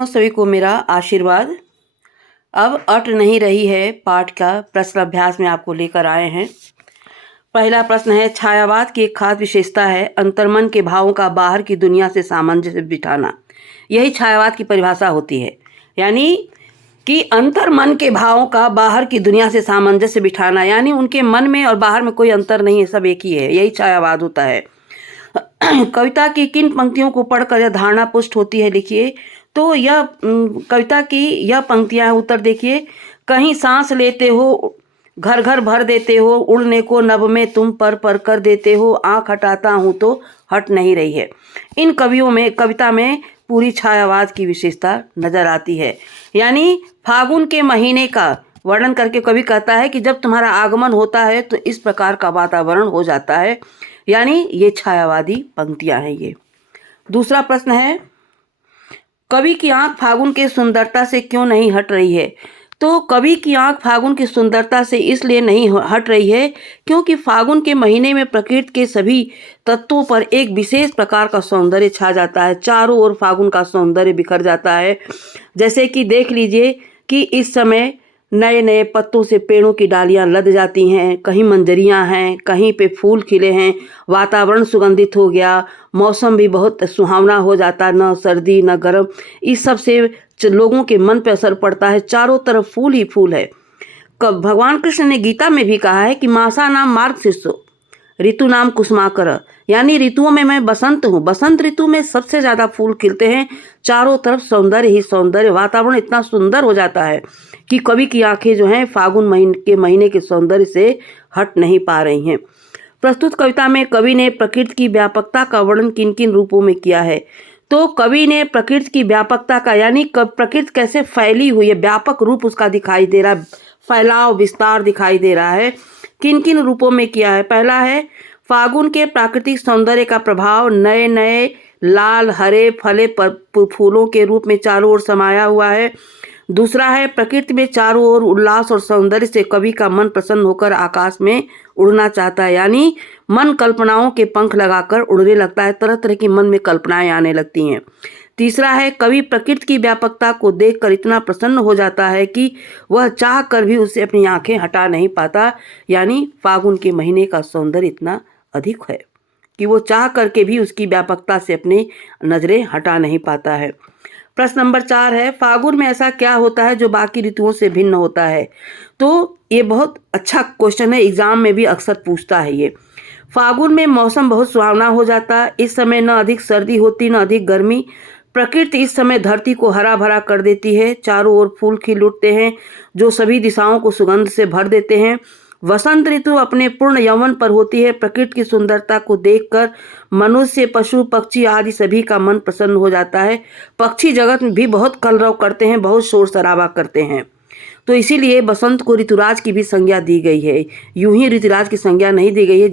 सभी को मेरा आशीर्वाद। अब अट नहीं रही है पाठ का प्रश्न अभ्यास में आपको लेकर आए हैं। पहला प्रश्न है, छायावाद की एक खास विशेषता है अंतर्मन के भावों का बाहर की दुनिया से सामंजस्य बिठाना। यही छायावाद की परिभाषा होती है, यानी कि अंतर्मन के भावों का बाहर की दुनिया से सामंजस्य बिठाना, यानी उनके मन में और बाहर में कोई अंतर नहीं है, सब एक ही है। यही छायावाद होता है। कविता की किन पंक्तियों को पढ़कर यह धारणा पुष्ट होती है, लिखिए। तो यह कविता की यह पंक्तियां हैं, उत्तर देखिए। कहीं सांस लेते हो, घर घर भर देते हो, उड़ने को नभ में तुम पर कर देते हो, आंख हटाता हूँ तो हट नहीं रही है। इन कविता में पूरी छायावाद की विशेषता नजर आती है। यानी फागुन के महीने का वर्णन करके कवि कहता है कि जब तुम्हारा आगमन होता है तो इस प्रकार का वातावरण हो जाता है, यानी ये छायावादी पंक्तियां हैं ये। दूसरा प्रश्न है, कवि की आंख फागुन के सुंदरता से क्यों नहीं हट रही है? तो कवि की आंख फागुन की सुंदरता से इसलिए नहीं हट रही है क्योंकि फागुन के महीने में प्रकृति के सभी तत्वों पर एक विशेष प्रकार का सौंदर्य छा जाता है। चारों ओर फागुन का सौंदर्य बिखर जाता है। जैसे कि देख लीजिए कि इस समय नए नए पत्तों से पेड़ों की डालियां लद जाती हैं, कहीं मंजरियां हैं, कहीं पे फूल खिले हैं, वातावरण सुगंधित हो गया, मौसम भी बहुत सुहावना हो जाता, न सर्दी न गर्म। इस सब से लोगों के मन पे असर पड़ता है। चारों तरफ फूल ही फूल है। भगवान कृष्ण ने गीता में भी कहा है कि मासा नाम मार्ग शीर्षो ऋतु नाम कुसुमाकर, यानी ऋतुओं में मैं बसंत हूँ। बसंत ऋतु में सबसे ज़्यादा फूल खिलते हैं, चारों तरफ सौंदर्य ही सौंदर्य, वातावरण इतना सुंदर हो जाता है कि कवि की आंखें जो हैं फागुन महीने के सौंदर्य से हट नहीं पा रही हैं। प्रस्तुत कविता में कवि ने प्रकृति की व्यापकता का वर्णन किन किन रूपों में किया है? तो कवि ने प्रकृति की व्यापकता का, यानी प्रकृति कैसे फैली हुई है, व्यापक रूप उसका दिखाई दे रहा है, फैलाव विस्तार दिखाई दे रहा है। किन किन रूपों में किया है? पहला है फागुन के प्राकृतिक सौंदर्य का प्रभाव नए नए लाल हरे फले फूलों के रूप में चारों ओर समाया हुआ है। दूसरा है प्रकृति में चारों ओर उल्लास और सौंदर्य से कवि का मन प्रसन्न होकर आकाश में उड़ना चाहता है, यानी मन कल्पनाओं के पंख लगाकर उड़ने लगता है, तरह तरह की मन में कल्पनाएं आने लगती हैं। तीसरा है कवि प्रकृति की व्यापकता को देखकर इतना प्रसन्न हो जाता है कि वह चाह कर भी उससे अपनी आंखें हटा नहीं पाता, यानी फागुन के महीने का सौंदर्य इतना अधिक है कि वो चाह करके भी उसकी व्यापकता से अपनी नजरें हटा नहीं पाता है। प्रश्न नंबर 4 है, फागुन में ऐसा क्या होता है जो बाकी ऋतुओं से भिन्न होता है? तो ये बहुत अच्छा क्वेश्चन है, एग्जाम में भी अक्सर पूछता है ये। फागुन में मौसम बहुत सुहावना हो जाता। इस समय न अधिक सर्दी होती न अधिक गर्मी। प्रकृति इस समय धरती को हरा भरा कर देती है। चारों ओर फूल खिल उठते हैं जो सभी दिशाओं को सुगंध से भर देते हैं। वसंत ऋतु अपने पूर्ण यौवन पर होती है। प्रकृति की सुंदरता को देखकर मनुष्य पशु पक्षी आदि सभी का मन प्रसन्न हो जाता है। पक्षी जगत में भी बहुत कलरव करते हैं, बहुत शोर शराबा करते हैं। तो इसीलिए बसंत को ऋतुराज की भी संज्ञा दी गई है। यूं ही ऋतुराज की संज्ञा नहीं दी गई है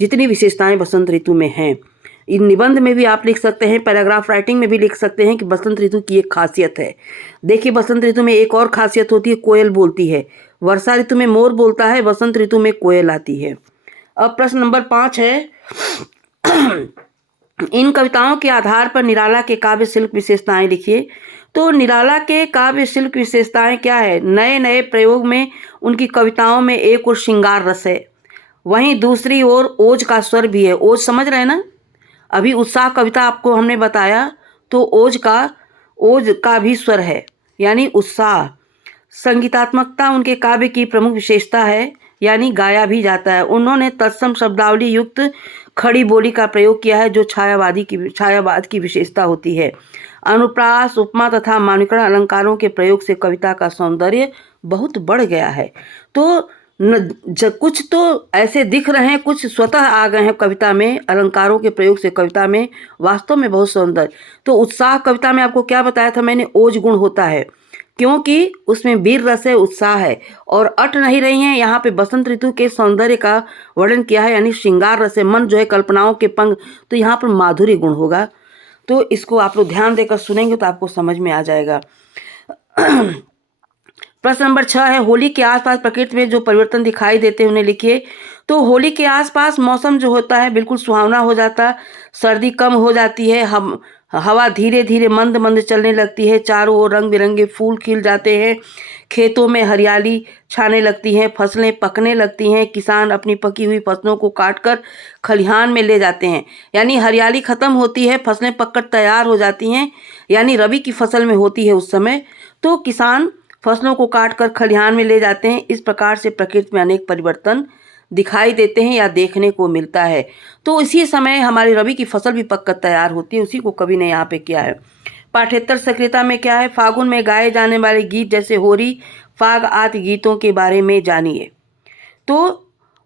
जितनी विशेषताएं बसंत ऋतु में हैं। इन निबंध में भी आप लिख सकते हैं, पैराग्राफ राइटिंग में भी लिख सकते हैं कि बसंत ऋतु की एक खासियत है। देखिए, बसंत ऋतु में एक और खासियत होती है, कोयल बोलती है। वर्षा ऋतु में मोर बोलता है, बसंत ऋतु में कोयल आती है। अब प्रश्न नंबर 5 है, इन कविताओं के आधार पर निराला के काव्य शिल्प विशेषताएं लिखिए। तो निराला के काव्य शिल्प विशेषताएं क्या है? नए नए प्रयोग में उनकी कविताओं में एक और श्रृंगार रस है, वहीं दूसरी ओर ओज का स्वर भी है। ओज समझ रहे हैं ना? अभी उत्साह कविता आपको हमने बताया, तो ओज का भी स्वर है, यानी उत्साह। संगीतात्मकता उनके काव्य की प्रमुख विशेषता है, यानी गाया भी जाता है। उन्होंने तत्सम शब्दावली युक्त खड़ी बोली का प्रयोग किया है जो छायावाद की विशेषता होती है। अनुप्रास उपमा तथा मानकीकरण अलंकारों के प्रयोग से कविता का सौंदर्य बहुत बढ़ गया है। तो कुछ तो ऐसे दिख रहे हैं, कुछ स्वतः आ गए हैं कविता में, अलंकारों के प्रयोग से कविता में वास्तव में बहुत सौंदर्य। तो उत्साह कविता में आपको क्या बताया था मैंने? ओज गुण होता है, क्योंकि उसमें वीर रस है, उत्साह है। और अट नहीं रही हैं, यहाँ पे बसंत ऋतु के सौंदर्य का वर्णन किया है, यानी श्रृंगार रस है, मन जो है कल्पनाओं के पंख, तो यहाँ पर माधुर्य गुण होगा। तो इसको आप लोग ध्यान देकर सुनेंगे तो आपको समझ में आ जाएगा। प्रश्न नंबर 6 है, होली के आसपास प्रकृति में जो परिवर्तन दिखाई देते हैं उन्हें लिखिए। तो होली के आसपास मौसम जो होता है बिल्कुल सुहावना हो जाता, सर्दी कम हो जाती है, हम हवा धीरे धीरे मंद मंद चलने लगती है, चारों ओर रंग बिरंगे फूल खिल जाते हैं, खेतों में हरियाली छाने लगती है, फसलें पकने लगती हैं, किसान अपनी पकी हुई फसलों को काटकर खलिहान में ले जाते हैं। यानी हरियाली खत्म होती है, फसलें पककर तैयार हो जाती हैं, यानी रबी की फसल में होती है उस समय, तो किसान फसलों को काटकर खलिहान में ले जाते हैं। इस प्रकार से प्रकृति में अनेक परिवर्तन दिखाई देते हैं या देखने को मिलता है। तो इसी समय हमारी रबी की फसल भी पककर तैयार होती है, उसी को कवि ने यहाँ पे किया है। पाठ्येतर सक्रियता में क्या है, फागुन में गाए जाने वाले गीत जैसे होरी, फाग आदि गीतों के बारे में जानिए। तो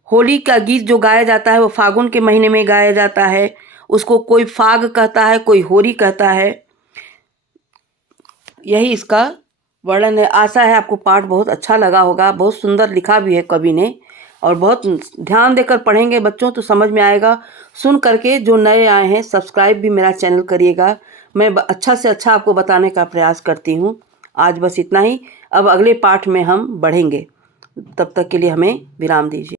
होली का गीत जो गाया जाता है वो फागुन के महीने में गाया जाता है, उसको कोई फाग कहता है, कोई होरी कहता है। यही इसका वर्णन है। आशा है आपको पाठ बहुत अच्छा लगा होगा, बहुत सुंदर लिखा भी है कवि ने, और बहुत ध्यान देकर पढ़ेंगे बच्चों तो समझ में आएगा। सुन करके जो नए आए हैं सब्सक्राइब भी मेरा चैनल करिएगा, मैं अच्छा से अच्छा आपको बताने का प्रयास करती हूँ। आज बस इतना ही, अब अगले पाठ में हम बढ़ेंगे, तब तक के लिए हमें विराम दीजिए।